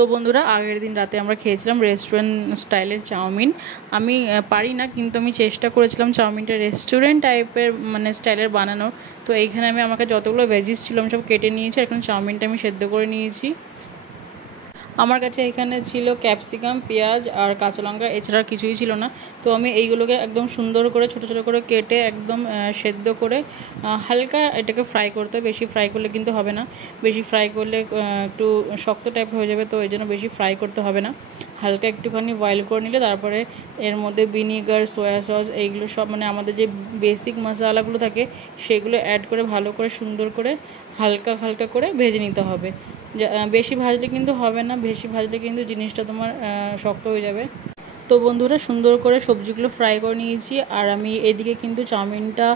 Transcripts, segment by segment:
তো বন্ধুরা, আগের দিন রাতে আমরা খেয়েছিলাম রেস্টুরেন্ট স্টাইলের চাউমিন। আমি পারি না, কিন্তু আমি চেষ্টা করেছিলাম চাউমিনটা রেস্টুরেন্ট টাইপের মানে স্টাইলের বানানোর। তো এইখানে আমাকে যতগুলো ভেজিস ছিল আমি সব কেটে নিয়েছি। এখন চাউমিনটা আমি সেদ্ধ করে নিয়েছি। আমার কাছে এখানে ছিল ক্যাপসিকাম, পেঁয়াজ আর কাঁচা লঙ্কা, এছাড়া কিছুই ছিল না। তো আমি এইগুলোকে একদম সুন্দর করে ছোটো ছোটো করে কেটে একদম সেদ্ধ করে হালকা এটাকে ফ্রাই করতে হবে। বেশি ফ্রাই করলে কিন্তু হবে না, বেশি ফ্রাই করলে একটু শক্ত টাইপ হয়ে যাবে। তো এই জন্য বেশি ফ্রাই করতে হবে না, হালকা একটুখানি বয়েল করে নিলে তারপরে এর মধ্যে ভিনিগার, সয়া সস এইগুলো সব মানে আমাদের যে বেসিক মশলাগুলো থাকে সেগুলো অ্যাড করে ভালো করে সুন্দর করে হালকা হালকা করে ভেজে নিতে হবে। বেশি ভাজলে কিন্তু হবে না, বেশি ভাজলে কিন্তু জিনিসটা তোমার শক্ত হয়ে যাবে। তো বন্ধুরা, সুন্দর করে সবজিগুলো ফ্রাই করে নিয়েছি। আর আমি এদিকে কিন্তু চাউমিনটা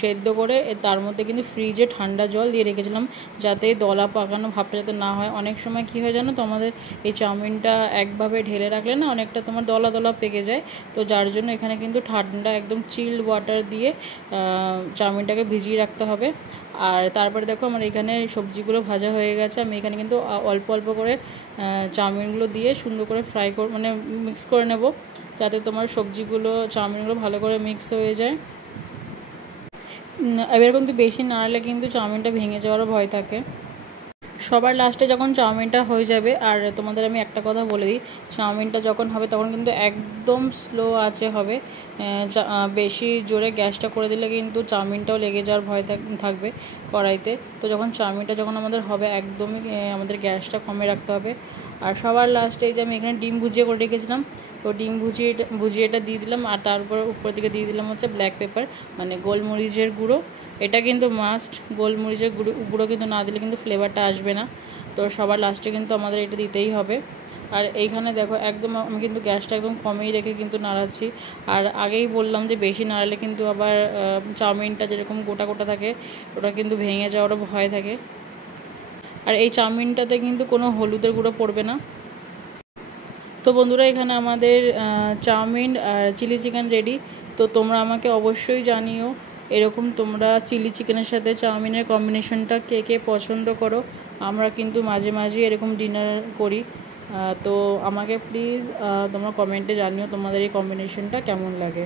সেদ্ধ করে তার মধ্যে কিন্তু ফ্রিজে ঠান্ডা জল দিয়ে রেখেছিলাম, যাতে দলা পাকানো ভাবটা যাতে না হয়। অনেক সময় কী হয় জানো তো, আমাদের এই চাউমিনটা একভাবে ঢেলে রাখলে না অনেকটা তোমার দলা দলা পেকে যায়। তো যার জন্য এখানে কিন্তু ঠান্ডা একদম চিল্ড ওয়াটার দিয়ে চাউমিনটাকে ভিজিয়ে রাখতে হবে। আর তারপরে দেখো আমার এখানে সবজিগুলো ভাজা হয়ে গেছে। আমি এখানে কিন্তু অল্প অল্প করে চাউমিনগুলো দিয়ে সুন্দর করে ফ্রাই মানে মিক্স করে নেব, যাতে তোমার সবজিগুলো চাউমিনগুলো ভালো করে মিক্স হয়ে যায়। এবার কিন্তু বেশি নাড়লে কিন্তু চাউমিনটা ভেঙে যাওয়ারও ভয় থাকে। সবার লাস্টে যখন চাউমিনটা হয়ে যাবে, আর তোমাদের আমি একটা কথা বলে দিই, চাউমিনটা যখন হবে তখন কিন্তু একদম স্লো আঁচে হবে। বেশি জোরে গ্যাসটা করে দিলে কিন্তু চাউমিনটাও লেগে যাওয়ার ভয় থাকবে কড়াইতে। তো যখন চাউমিনটা আমাদের হবে, একদমই আমাদের গ্যাসটা কমে রাখতে হবে। আর সবার লাস্টে এই যে আমি এখানে ডিম ভুজিয়ে করে রেখেছিলাম, তো ডিম ভুজিয়েটা দিয়ে দিলাম। আর তারপর উপর দিকে দিয়ে দিলাম হচ্ছে ব্ল্যাক পেপার মানে গোলমরিচের গুঁড়ো। এটা কিন্তু মাস্ট, গোলমরিচের গুঁড়ো কিন্তু না দিলে কিন্তু ফ্লেভারটা আসবে না। তো সবার লাস্টে কিন্তু আমাদের এটা দিতেই হবে। আর এইখানে দেখো একদম আমি কিন্তু গ্যাসটা একদম কমেই রেখে কিন্তু নাড়াচ্ছি। আর আগেই বললাম যে বেশি নাড়ালে কিন্তু আবার চাউমিনটা যেরকম গোটা গোটা থাকে ওটা কিন্তু ভেঙে যাওয়ারও ভয় থাকে। আর এই চাউমিনটাতে কিন্তু কোনো হলুদের গুঁড়ো পড়বে না। তো বন্ধুরা, এখানে আমাদের চাউমিন আর চিলি চিকেন রেডি। তো তোমরা আমাকে অবশ্যই জানিও এরকম তোমরা চিলি চিকেনের সাথে চাউমিনের কম্বিনেশনটা কে কে পছন্দ করো। আমরা কিন্তু মাঝে মাঝে এরকম ডিনার করি। তো আমাকে প্লিজ তোমরা কমেন্টে জানিও তোমাদের এই কম্বিনেশনটা কেমন লাগে।